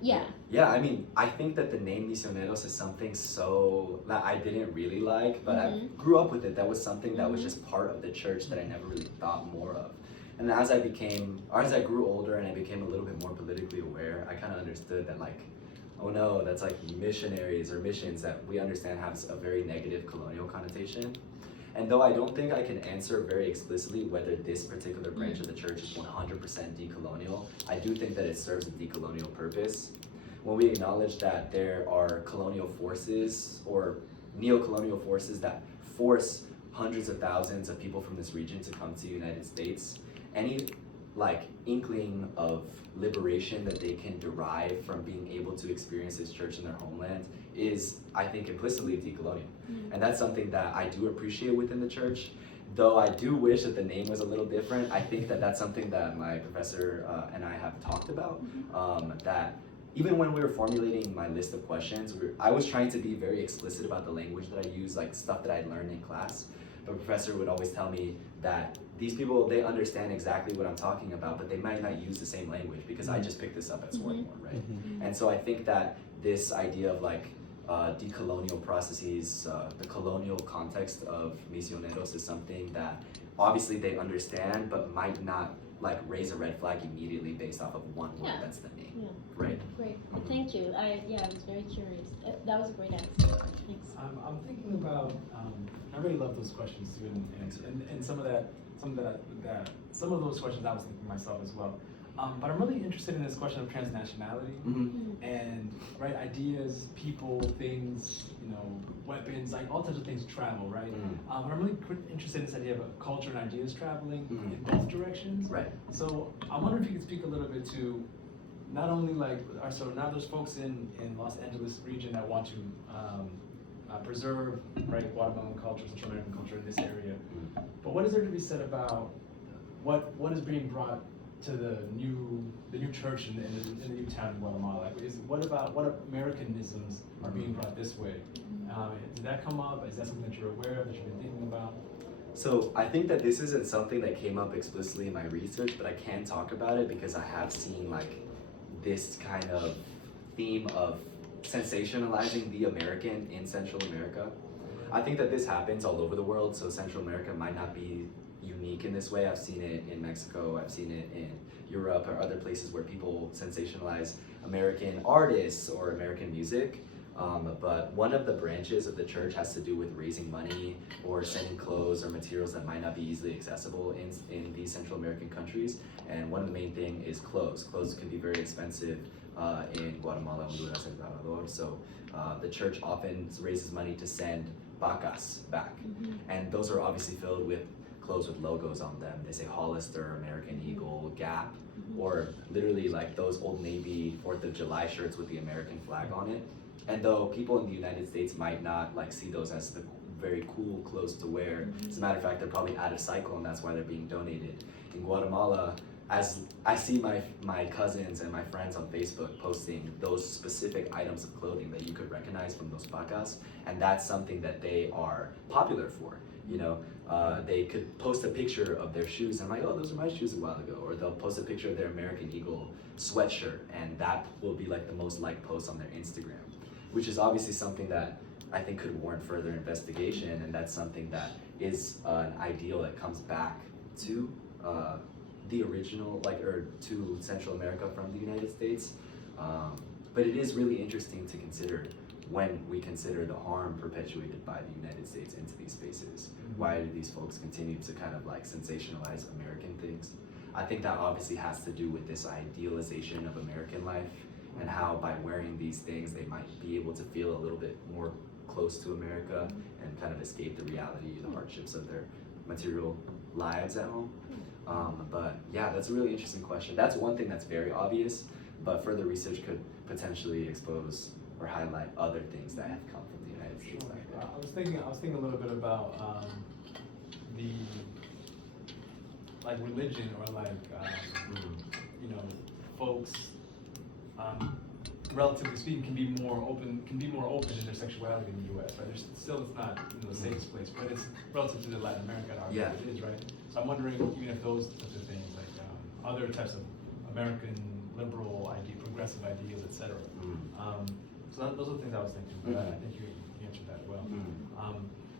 Yeah, I mean, I think that the name Misioneros is something so that I didn't really like, but I grew up with it. That was something that was just part of the church that I never really thought more of. And as I grew older and I became a little bit more politically aware, I kind of understood that, like, oh no, that's like missionaries or missions that we understand has a very negative colonial connotation. And though I don't think I can answer very explicitly whether this particular branch of the church is 100% decolonial, I do think that it serves a decolonial purpose. When we acknowledge that there are colonial forces or neo-colonial forces that force hundreds of thousands of people from this region to come to the United States, any like inkling of liberation that they can derive from being able to experience this church in their homeland is, I think, implicitly decolonial. And that's something that I do appreciate within the church. Though I do wish that the name was a little different, I think that that's something that my professor and I have talked about, that even when we were formulating my list of questions, I was trying to be very explicit about the language that I use, like stuff that I learned in class. But professor would always tell me that these people, they understand exactly what I'm talking about, but they might not use the same language because I just picked this up at Swarthmore, right? And so I think that this idea of like decolonial processes, the colonial context of misioneros is something that obviously they understand, but might not like raise a red flag immediately based off of one word that's the name, right? Great, thank you. I was very curious. That was a great answer. Thanks. I'm thinking about. I really love those questions too, and some of those questions I was thinking myself as well. But I'm really interested in this question of transnationality and right ideas, people, things, weapons, like all types of things travel, right? But I'm really interested in this idea of culture and ideas traveling in both directions. Right. So I wonder if you could speak a little bit to not only so now there's folks in Los Angeles region that want to preserve Guatemalan culture, Central American culture in this area, but what is there to be said about what is being brought to the new church in the new town in Guatemala? What Americanisms are being brought this way? Did that come up? Is that something that you're aware of, that you've been thinking about? So I think that this isn't something that came up explicitly in my research, but I can talk about it because I have seen this kind of theme of sensationalizing the American in Central America. I think that this happens all over the world, so Central America might not be unique in this way. I've seen it in Mexico, I've seen it in Europe or other places where people sensationalize American artists or American music. But one of the branches of the church has to do with raising money or sending clothes or materials that might not be easily accessible in these Central American countries. And one of the main thing is clothes. Clothes can be very expensive in Guatemala, Honduras, and El Salvador. So the church often raises money to send vacas back. And those are obviously filled with clothes with logos on them. They say Hollister, American Eagle, Gap, or literally those Old Navy 4th of July shirts with the American flag on it. And though people in the United States might not see those as the very cool clothes to wear, as a matter of fact, they're probably out of cycle and that's why they're being donated. In Guatemala, as I see my cousins and my friends on Facebook posting those specific items of clothing that you could recognize from those vacas, and that's something that they are popular for. They could post a picture of their shoes and I'm like, oh, those are my shoes a while ago. Or they'll post a picture of their American Eagle sweatshirt and that will be the most liked post on their Instagram, which is obviously something that I think could warrant further investigation, and that's something that is an ideal that comes back to the original, or to Central America from the United States. But it is really interesting to consider when we consider the harm perpetuated by the United States into these spaces. Why do these folks continue to kind of sensationalize American things? I think that obviously has to do with this idealization of American life and how by wearing these things they might be able to feel a little bit more close to America and kind of escape the reality, the hardships of their material lives at home. But yeah, that's a really interesting question. That's one thing that's very obvious, but further research could potentially expose or highlight other things that have come from the United States back there. I was thinking a little bit about the religion or folks relatively speaking can be more open in their sexuality in the U.S. right? There's still it's not the safest place, but it's relative to Latin America. It is right. So I'm wondering even if those types of things other types of American liberal progressive ideas, etc. So those are the things I was thinking. But I think you answered that well.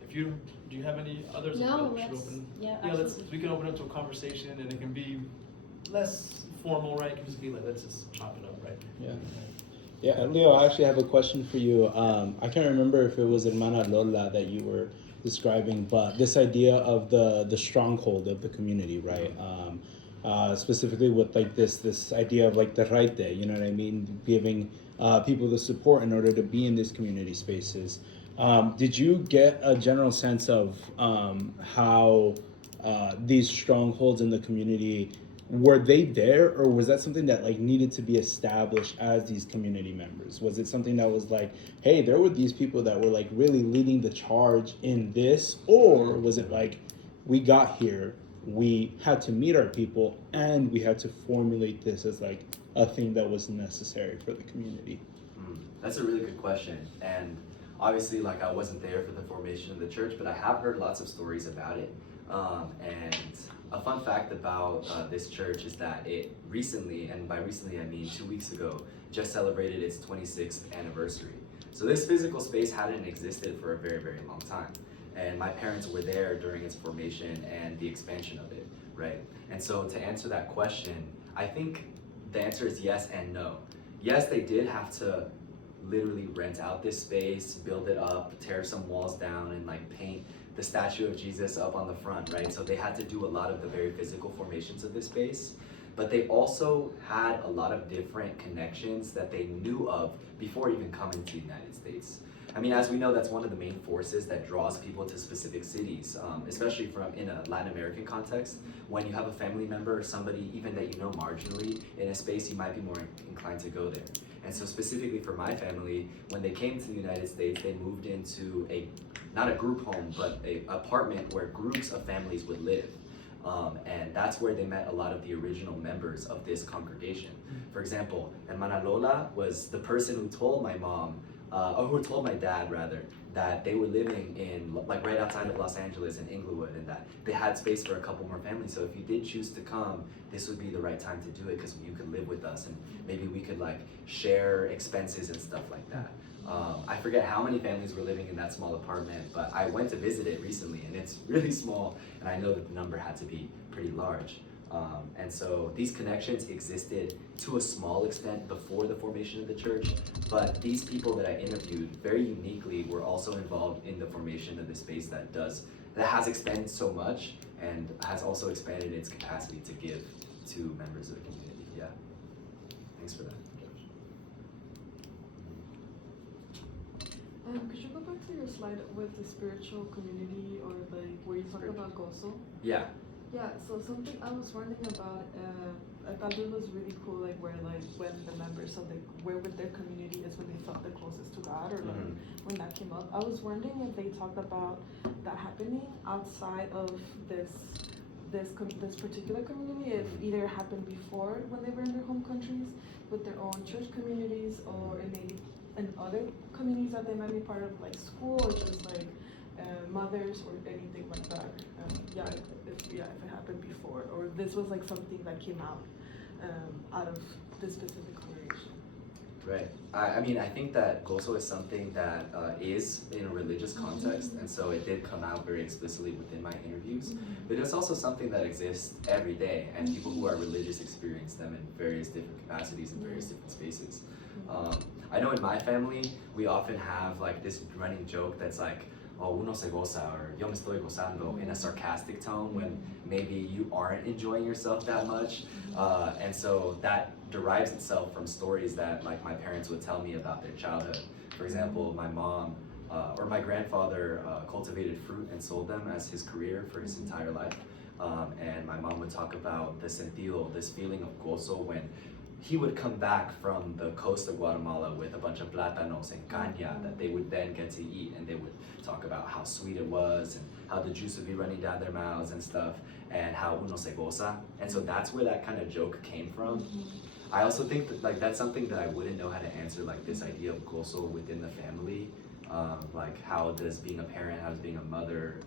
Do you have any others? No, we can open up to a conversation, and it can be less formal, right? It can just be let's just chop it up, right? Yeah, Leo, I actually have a question for you. I can't remember if it was Hermana Lola that you were describing, but this idea of the stronghold of the community, right? Specifically with this idea of the raite, you know what I mean? Giving people the support in order to be in these community spaces. Did you get a general sense of how these strongholds in the community, were they there, or was that something that needed to be established as these community members? Was it something that was hey, there were these people that were really leading the charge in this, or was it we got here, we had to meet our people, and we had to formulate this as a thing that was necessary for the community? That's a really good question, and obviously I wasn't there for the formation of the church, but I have heard lots of stories about it. And a fun fact about this church is that it recently, and by recently I mean 2 weeks ago, just celebrated its 26th anniversary. So this physical space hadn't existed for a very, very long time. And my parents were there during its formation and the expansion of it, right? And so to answer that question, I think the answer is yes and no. Yes, they did have to literally rent out this space, build it up, tear some walls down, and paint the statue of Jesus up on the front, right? So they had to do a lot of the very physical formations of this space. but they also had a lot of different connections that they knew of before even coming to the United States. I mean, as we know, that's one of the main forces that draws people to specific cities, especially from in a Latin American context. When you have a family member or somebody, even that you know marginally, in a space, you might be more inclined to go there. And so specifically for my family, when they came to the United States, they moved into not a group home, but an apartment where groups of families would live. And that's where they met a lot of the original members of this congregation. For example, Hermana Lola was the person who told my mom, or who told my dad rather, that they were living in, like right outside of Los Angeles in Inglewood, and that they had space for a couple more families. So if you did choose to come, this would be the right time to do it because you could live with us and maybe we could like share expenses and stuff like that. I forget how many families were living in that small apartment, but I went to visit it recently and it's really small, and I know that the number had to be pretty large. And so these connections existed to a small extent before the formation of the church, but these people that I interviewed very uniquely were also involved in the formation of the space that has expanded so much and has also expanded its capacity to give to members of the community. Yeah, thanks for that. Could you go back to your slide with the spiritual community, or like where you talk about gozo? Yeah. Yeah, so something I was wondering about, I thought it was really cool, like where like when the members of where with their community is when they felt the closest to God, or like when that came up. I was wondering if they talked about that happening outside of this particular community, if either it happened before when they were in their home countries with their own church communities, or maybe in other communities that they might be part of, like school, or just like mothers or anything like that. If it happened before, or if this was like something that came out of this specific congregation. Right. I mean, I think that gozo is something that is in a religious context, and so it did come out very explicitly within my interviews. But it's also something that exists every day, and people who are religious experience them in various different capacities in various different spaces. I know in my family, we often have like this running joke that's like, oh, uno se goza, or yo me estoy gozando, in a sarcastic tone when maybe you aren't enjoying yourself that much. And so that derives itself from stories that like my parents would tell me about their childhood. For example, my mom or my grandfather cultivated fruit and sold them as his career for his entire life. And my mom would talk about the sentido, this feeling of gozo when he would come back from the coast of Guatemala with a bunch of plátanos and caña that they would then get to eat, and they would talk about how sweet it was and how the juice would be running down their mouths and stuff, and how uno se goza. And so that's where that kind of joke came from. I also think that like that's something that I wouldn't know how to answer, like this idea of gozo within the family. Like how does being a parent, how does being a mother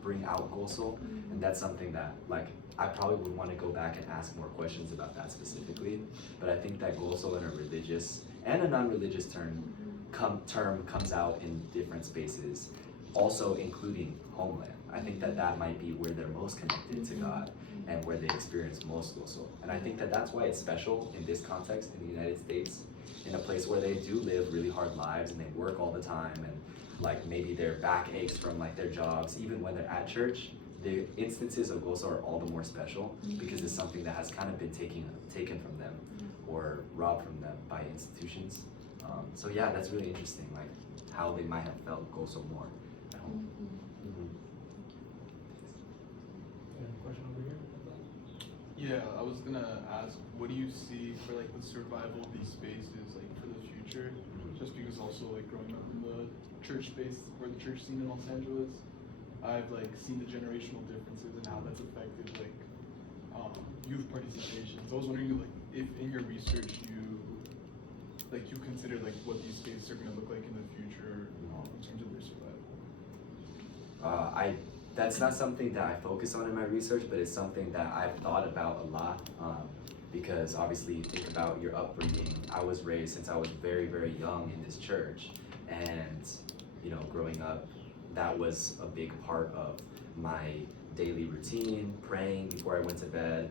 bring out gozo? And that's something that like I probably would want to go back and ask more questions about that specifically. But I think that gozo in a religious and a non-religious term comes out in different spaces, also including homeland. I think that might be where they're most connected to God and where they experience most gozo. And I think that that's why it's special in this context in the United States, in a place where they do live really hard lives and they work all the time, and like maybe their back aches from like their jobs. Even when they're at church, the instances of gozo are all the more special because it's something that has kind of been taken from them or robbed from them by institutions. So yeah, that's really interesting, like how they might have felt gozo more at home. Question over here? Yeah, I was gonna ask, what do you see for like the survival of these spaces, like for the future? Just because also like growing up in the church space or the church scene in Los Angeles, I've like seen the generational differences and how that's affected like youth participation. So I was wondering like if in your research you consider like what these spaces are gonna look like in the future in terms of their survival. That's not something that I focus on in my research, but it's something that I've thought about a lot. Because obviously you think about your upbringing. I was raised since I was very, very young in this church, and you know, growing up, that was a big part of my daily routine, praying before I went to bed,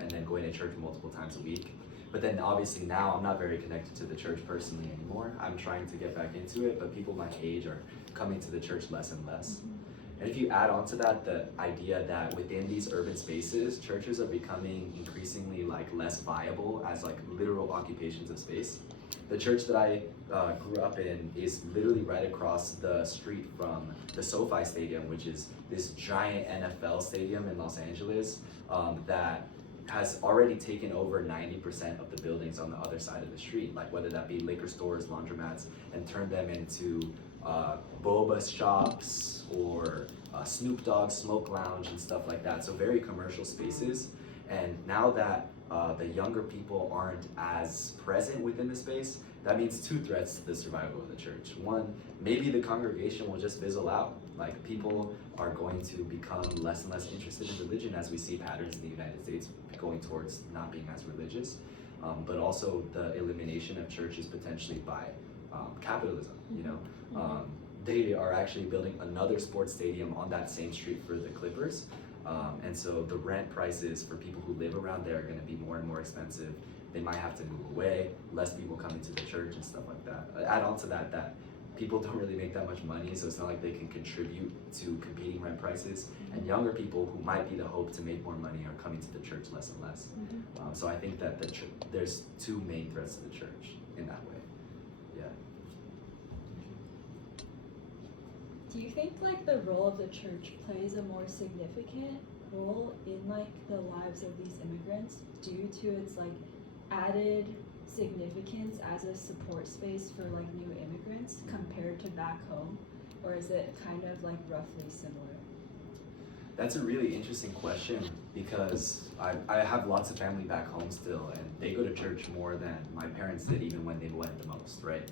and then going to church multiple times a week. But then obviously now I'm not very connected to the church personally anymore. I'm trying to get back into it, but people my age are coming to the church less and less. And if you add on to that the idea that within these urban spaces, churches are becoming increasingly like less viable as like literal occupations of space. The church that I grew up in is literally right across the street from the SoFi Stadium, which is this giant NFL stadium in Los Angeles that has already taken over 90% of the buildings on the other side of the street, like whether that be liquor stores, laundromats, and turned them into boba shops or Snoop Dogg smoke lounge and stuff like that. So very commercial spaces. And now that the younger people aren't as present within the space, that means two threats to the survival of the church. One, maybe the congregation will just fizzle out. Like people are going to become less and less interested in religion as we see patterns in the United States going towards not being as religious. But also the elimination of churches potentially by capitalism, you know. They are actually building another sports stadium on that same street for the Clippers. And so the rent prices for people who live around there are going to be more and more expensive. They might have to move away, less people coming to the church and stuff like that. Add on to that that people don't really make that much money, so it's not like they can contribute to competing rent prices. And younger people who might be the hope to make more money are coming to the church less and less. So I think that there's two main threats to the church in that way. Yeah. Do you think like the role of the church plays a more significant role in like the lives of these immigrants due to its like added significance as a support space for like new immigrants compared to back home, or is it kind of like roughly similar? That's a really interesting question because I have lots of family back home still, and they go to church more than my parents did even when they went the most, right?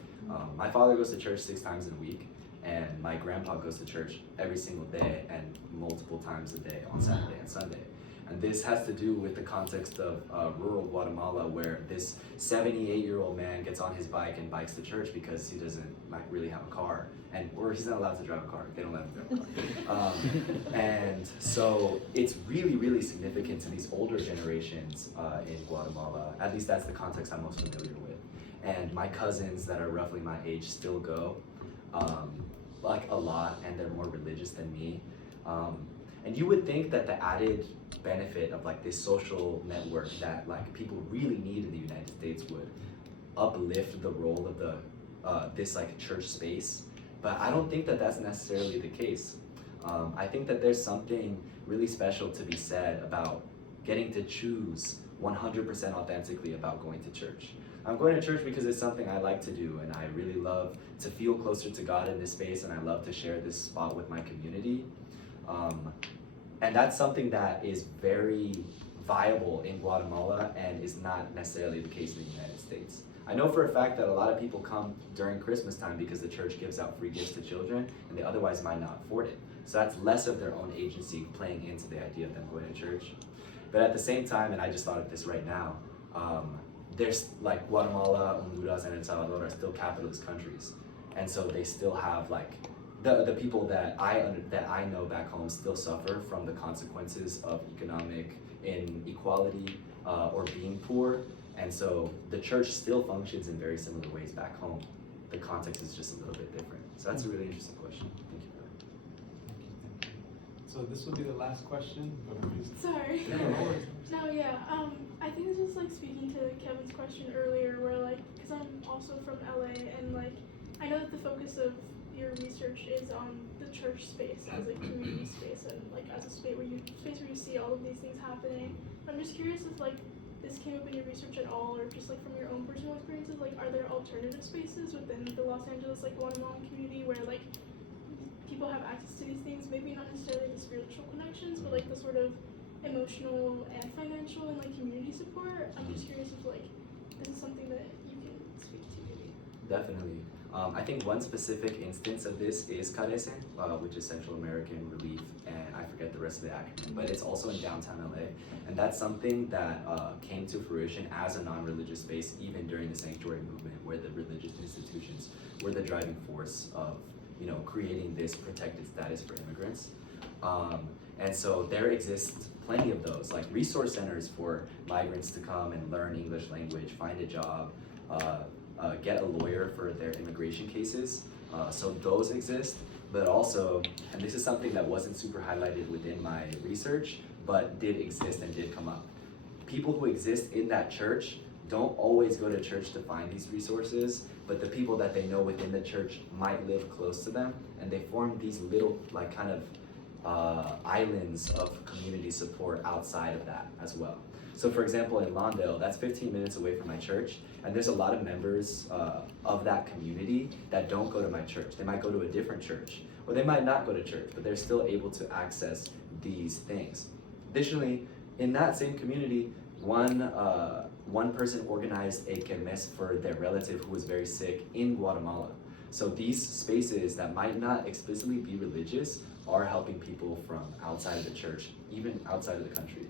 My father goes to church 6 times in a week, and my grandpa goes to church every single day and multiple times a day on Saturday and Sunday. And this has to do with the context of rural Guatemala, where this 78-year-old man gets on his bike and bikes to church because he doesn't really have a car, or he's not allowed to drive a car. They don't let him drive a car. And so it's really, really significant to these older generations in Guatemala. At least that's the context I'm most familiar with. And my cousins that are roughly my age still go, like a lot, and they're more religious than me. And you would think that the added benefit of like this social network that like people really need in the United States would uplift the role of the this like church space, but I don't think that that's necessarily the case. I think that there's something really special to be said about getting to choose 100% authentically about going to church. I'm going to church because it's something I like to do, and I really love to feel closer to God in this space, and I love to share this spot with my community. And that's something that is very viable in Guatemala and is not necessarily the case in the United States. I know for a fact that a lot of people come during Christmas time because the church gives out free gifts to children and they otherwise might not afford it. So that's less of their own agency playing into the idea of them going to church. But at the same time, and I just thought of this right now, there's like Guatemala, Honduras, and El Salvador are still capitalist countries. And so they still have like, the people that I know back home still suffer from the consequences of economic inequality or being poor, and so the church still functions in very similar ways back home. The context is just a little bit different. So that's a really interesting question. Thank you for that. So this will be the last question. Sorry. No, no worries. No, yeah. I think it's just like speaking to Kevin's question earlier, where like, because I'm also from LA, and like, I know that the focus of your research is on the church space as a community space and like as a space where you see all of these things happening. I'm just curious if like this came up in your research at all, or just like from your own personal experiences. Like, are there alternative spaces within the Los Angeles like Guatemalan community where like people have access to these things? Maybe not necessarily the spiritual connections, but like the sort of emotional and financial and like community support. I'm just curious if like this is something that you can speak to maybe. Definitely. I think one specific instance of this is Carecen, which is Central American Relief, and I forget the rest of the acronym, but it's also in downtown LA. And that's something that came to fruition as a non-religious space even during the sanctuary movement, where the religious institutions were the driving force of, you know, creating this protected status for immigrants. And so there exists plenty of those, like resource centers for migrants to come and learn English language, find a job, get a lawyer for their immigration cases. So those exist, but also, and this is something that wasn't super highlighted within my research, but did exist and did come up. People who exist in that church don't always go to church to find these resources, but the people that they know within the church might live close to them, and they form these little like kind of islands of community support outside of that as well. So for example, in Lawndale, that's 15 minutes away from my church, and there's a lot of members of that community that don't go to my church. They might go to a different church, or they might not go to church, but they're still able to access these things. Additionally, in that same community, one person organized a kermes for their relative who was very sick in Guatemala. So these spaces that might not explicitly be religious are helping people from outside of the church, even outside of the country.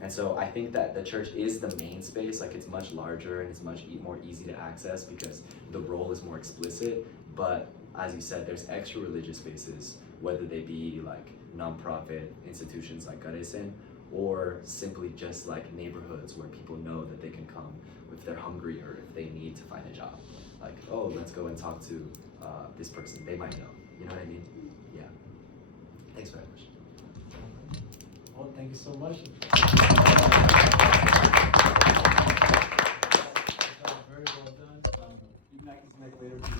And so I think that the church is the main space, like it's much larger and it's much more easy to access because the role is more explicit. But as you said, there's extra religious spaces, whether they be like nonprofit institutions like Garesen, or simply just like neighborhoods where people know that they can come if they're hungry or if they need to find a job. Like, oh, let's go and talk to this person. They might know. You know what I mean? Yeah. Thanks for that question. Well, thank you so much.